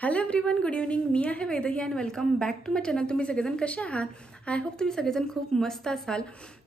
Hello everyone, good evening. मी आहे Vaidehi and welcome back to my channel. तुम्ही सगळेजण कसे आहात? आय होप तुम्ही सगळेजण खूप मस्त असाल.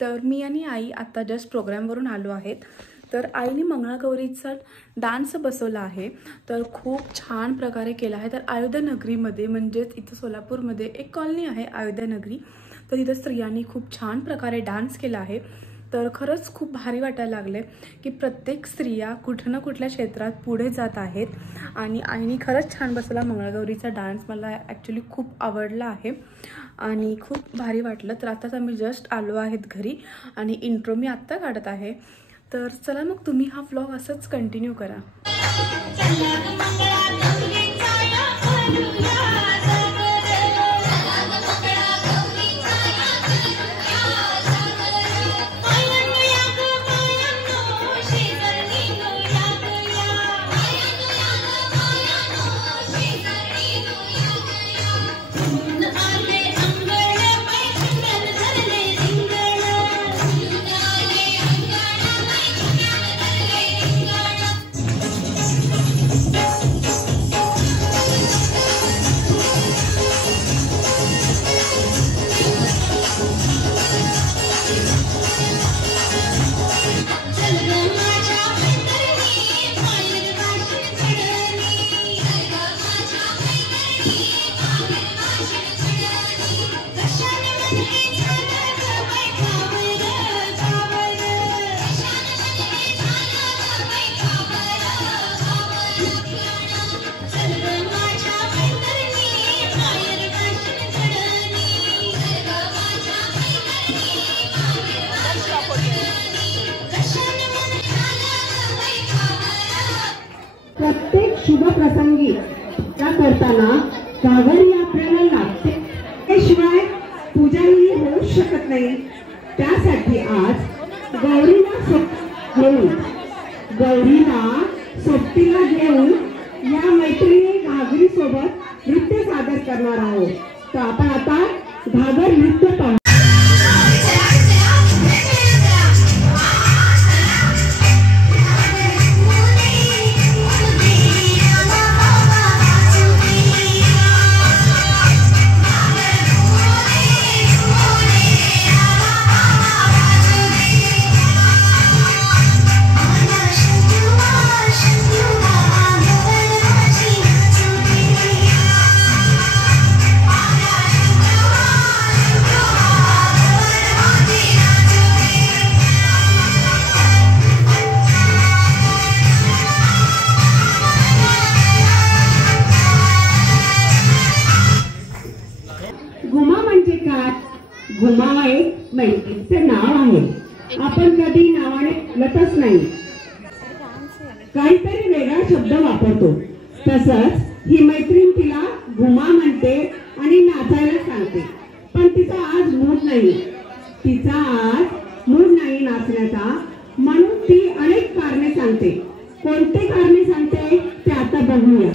तर मी आणि आई आता जस्ट प्रोग्रामवरून आलो आहेत. तर आईने मंगळागौरीचा डान्स बसवला आहे. तर खूप छान प्रकारे केला आहे. तर अयोध्या नगरीमध्ये म्हणजेच इथं सोलापूरमध्ये एक कॉलनी आहे अयोध्या नगरी. तर तिथं स्त्रियांनी खूप छान प्रकारे डान्स केला आहे. तर खरंच खूप भारी वाटायला लागले की प्रत्येक स्त्रिया कुठं ना कुठल्या क्षेत्रात पुढे जात आहेत. आणि आईने खरंच छान बसवला मंगळागौरीचा डान्स. मला ॲक्च्युली खूप आवडला आहे आणि खूप भारी वाटलं. तर आताच आम्ही जस्ट आलो आहेत घरी आणि इंट्रो मी आत्ता काढत आहे. तर चला मग तुम्ही हा व्लॉग असंच कंटिन्यू करा. प्रत्येक शुभ प्रसंगी त्या करताना घागरी आपल्याला लागते. त्याशिवाय पूजाही होऊ शकत नाही. त्यासाठी आज गौरीला सोबतीला घेऊन या मैत्रिणी घागरी सोबत नृत्य सादर करणार आहोत. तर आपण आता घागर नृत्य पाहू. घुमा एक मैत्रीचे नाव आहे. आपण कधी नावाने बोलतच नाही, काहीतरी वेगळा शब्द वापरतो. तसंच ही मैत्रीण तिला घुमा म्हणते आणि नाचायला सांगते. पण तिचा आज मूड नाही नाचण्याचा. म्हणून ती अनेक कारणे सांगते. कोणते कारणे सांगते ते आता बघूया.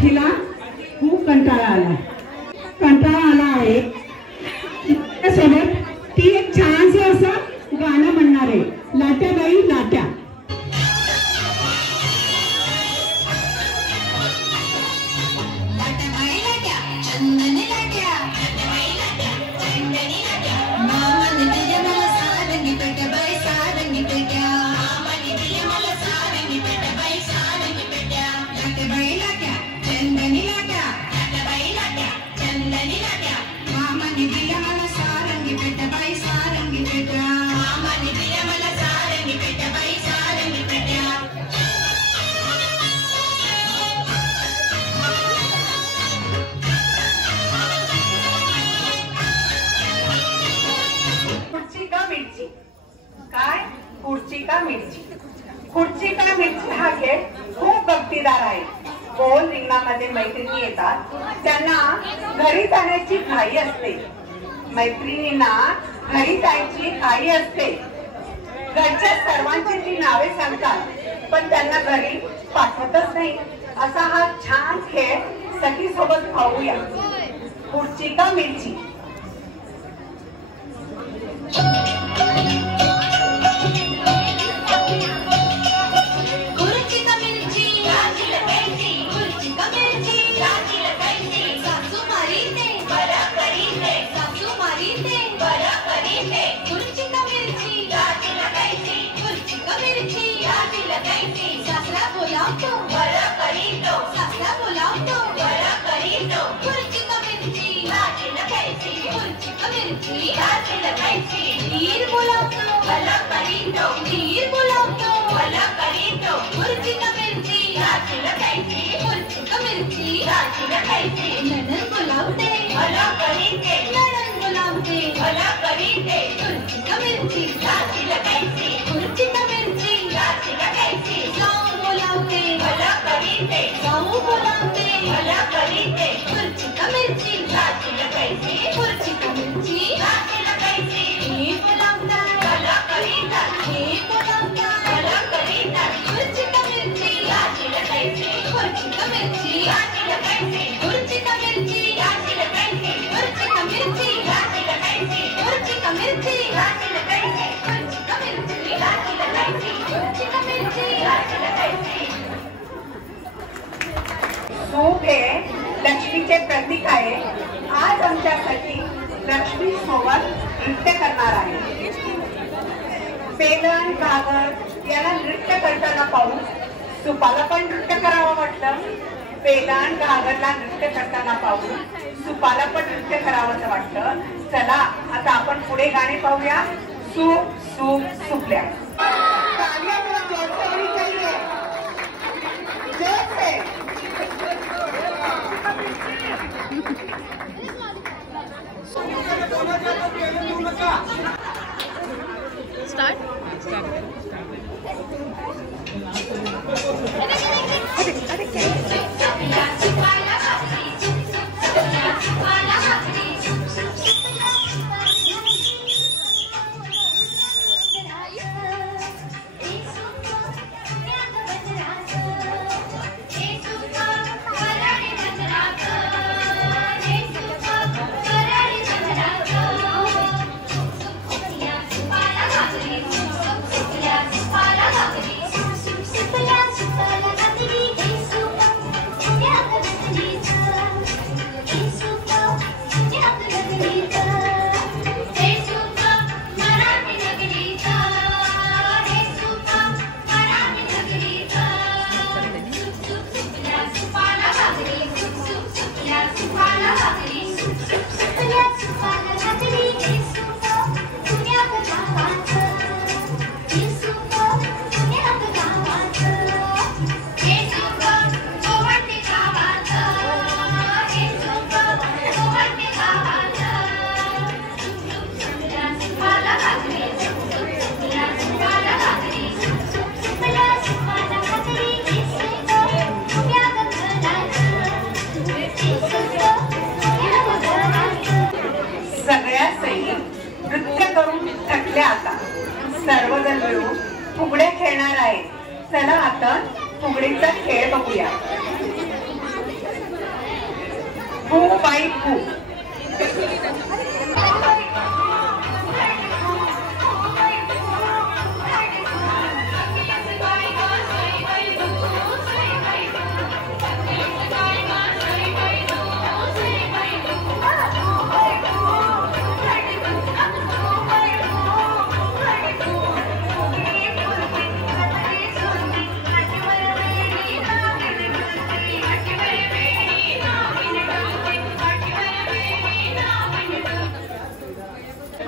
सठीला खूप कंटाळा आला आहे. त्यासोबत ती एक छानसं असं गाणं म्हणणार आहे, लाट्या बाई लाट्या. खुर्ची का मिरची हा खेळ खूप गमतीदार आहे. गोल रिंगणामध्ये मैत्रिणी येतात, त्यांना घरी जाण्याची घाई असते. मैत्रिणींना घरी जायची घाई असते. घरच्या सर्वांची ती नावे सांगतात पण त्यांना घरी पाठवतच नाही. असा हा छान खेळ सखी सोबत खाऊया. खुर्ची का मिरची. सूप हे लक्ष्मीचे प्रतीक आहे. आज आमच्यासाठी लक्ष्मी सोबत नृत्य करणार आहे. पेलन घागर याला नृत्य करताना पाहून सुपाला पण नृत्य करावं वाटलं. पेलन घागरला नृत्य करताना पाहून सुपाला पण नृत्य करावं वाटलं. चला आता आपण पुढे गाणे पाहूया. सूप सूप सुपल्या. सर्वजण मिळून फुगड्या खेळणार आहे. चला आता फुगडीचा खेळ बघूया. फू बाई फू.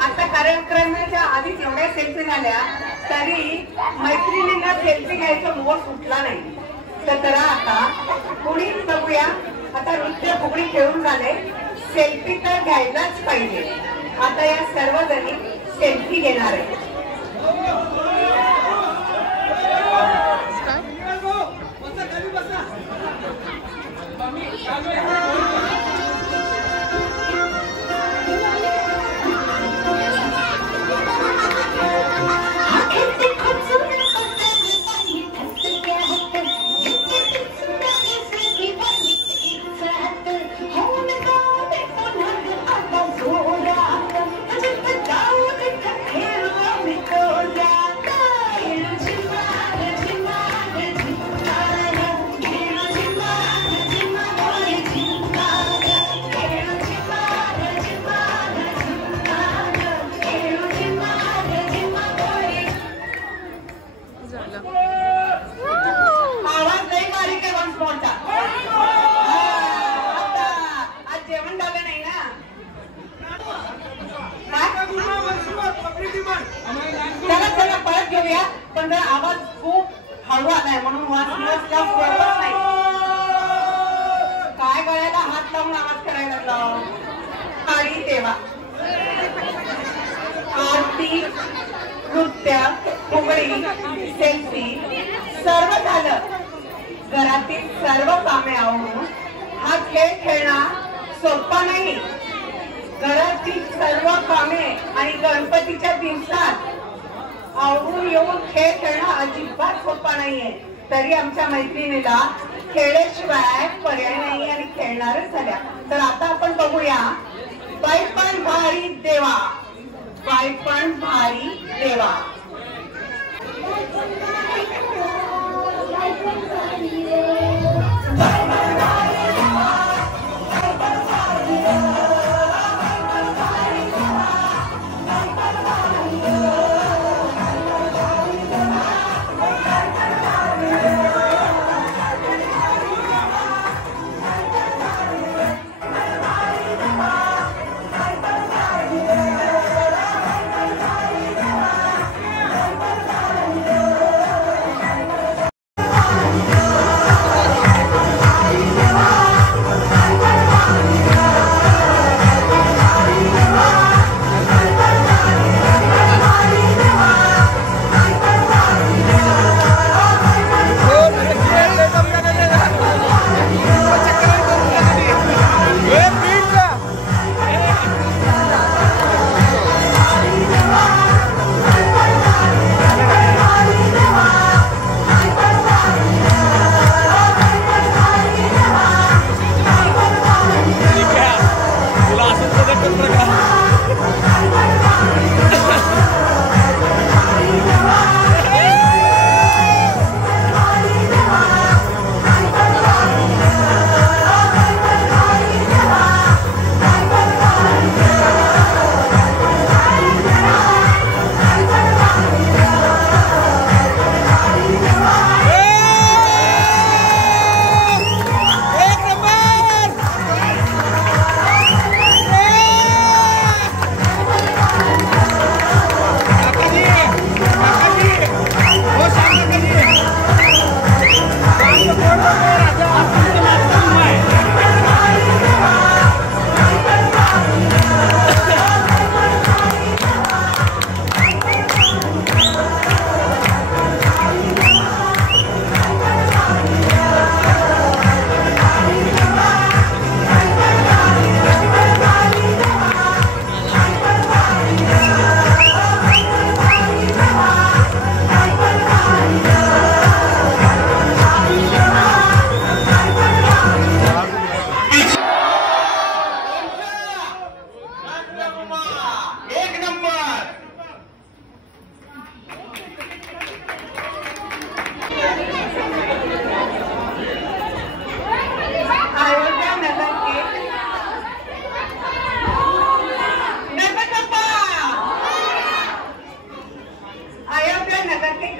आता कार्यक्रमाच्या आधीच एवढ्या सेल्फी झाल्या तरी मैत्रिणींना सेल्फी घ्यायचा मोह सुटला नाही. तर आता पुढील बघूया. आता नृत्य फुगडी खेळून झाले, सेल्फी तर घ्यायलाच पाहिजे. आता या सर्वजणी सेल्फी घेणार आहे. आवाज नाही बारीक आहे वन्स मोरचा. आज जेवण झालं नाही ना. चला चला परत घेऊया. पण जर आवाज खूप हळू आलाय म्हणून वाचण्याचा स्वरूपच नाही. काय गळ्याला हात लावून आवाज करायला लागला. आणि तेव्हा आरती, नृत्य, फुगडी, सेल्फी सर्व झालं. घरातील सर्व कामे आवरून हा खेळ खेळणं सोपा नाही. घरातील सर्व कामे आणि गणपतीच्या दिवसात आवरून येऊन खेळ खेळणं अजिबात सोपा नाहीये. तरी आमच्या मैत्रिणीला खेळल्याशिवाय पर्याय नाही आणि खेळणारच झाल्या. तर आता आपण बघूया बाई पण भारी देवा, बाई पण भारी देवा.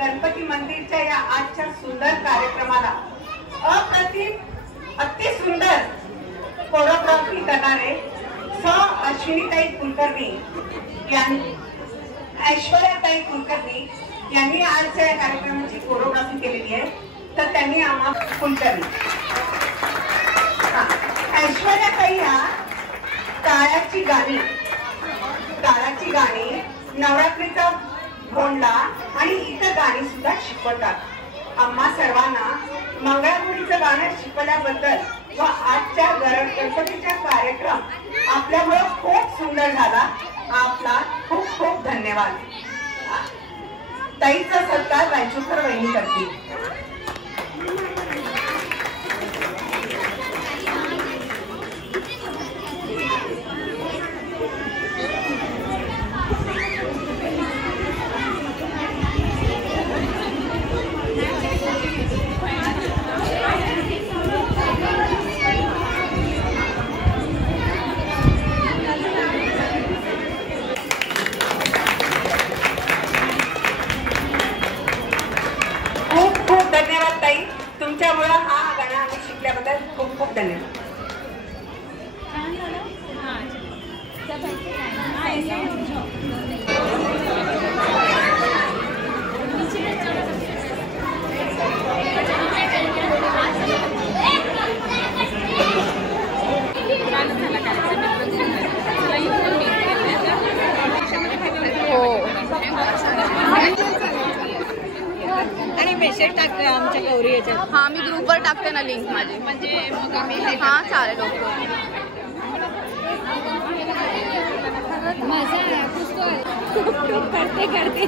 गणपती मंदिरच्या या आजच्या सुंदर कार्यक्रमाला अप्रतिम अति सुंदर कोरिओग्राफी करणारे अश्विनीताई कुलकर्णी ऐश्वर्याताई कुलकर्णी यांनी आजच्या या कार्यक्रमाची कोरिओग्राफी केलेली आहे. तर त्यांनी आम्हाला कुलकर्णी ऐश्वर्याताई या टाळाची गाणी नवरात्रीचा भोंडा आणि इतर गाणी सुद्धा शिकवतात. आम्हा सर्वांना मंगळागौरीचं गाणं शिकवल्याबद्दल व आजच्या गणपतीचा कार्यक्रम आपल्यामुळे खूप सुंदर झाला. आपला खूप खूप धन्यवाद. ताईचा सत्कार रायचूरकर वहिनी करतील. धन्यवाद ताई, तुमच्यामुळे हा गाणं आम्ही शिकल्याबद्दल खूप खूप धन्यवाद. आणि मेसेज टाकते आमच्या गौरी याच्यात. हां, मी ग्रुपवर टाकते ना लिंक माझी. म्हणजे मग आम्ही हां चालेल. ओके. माझा करते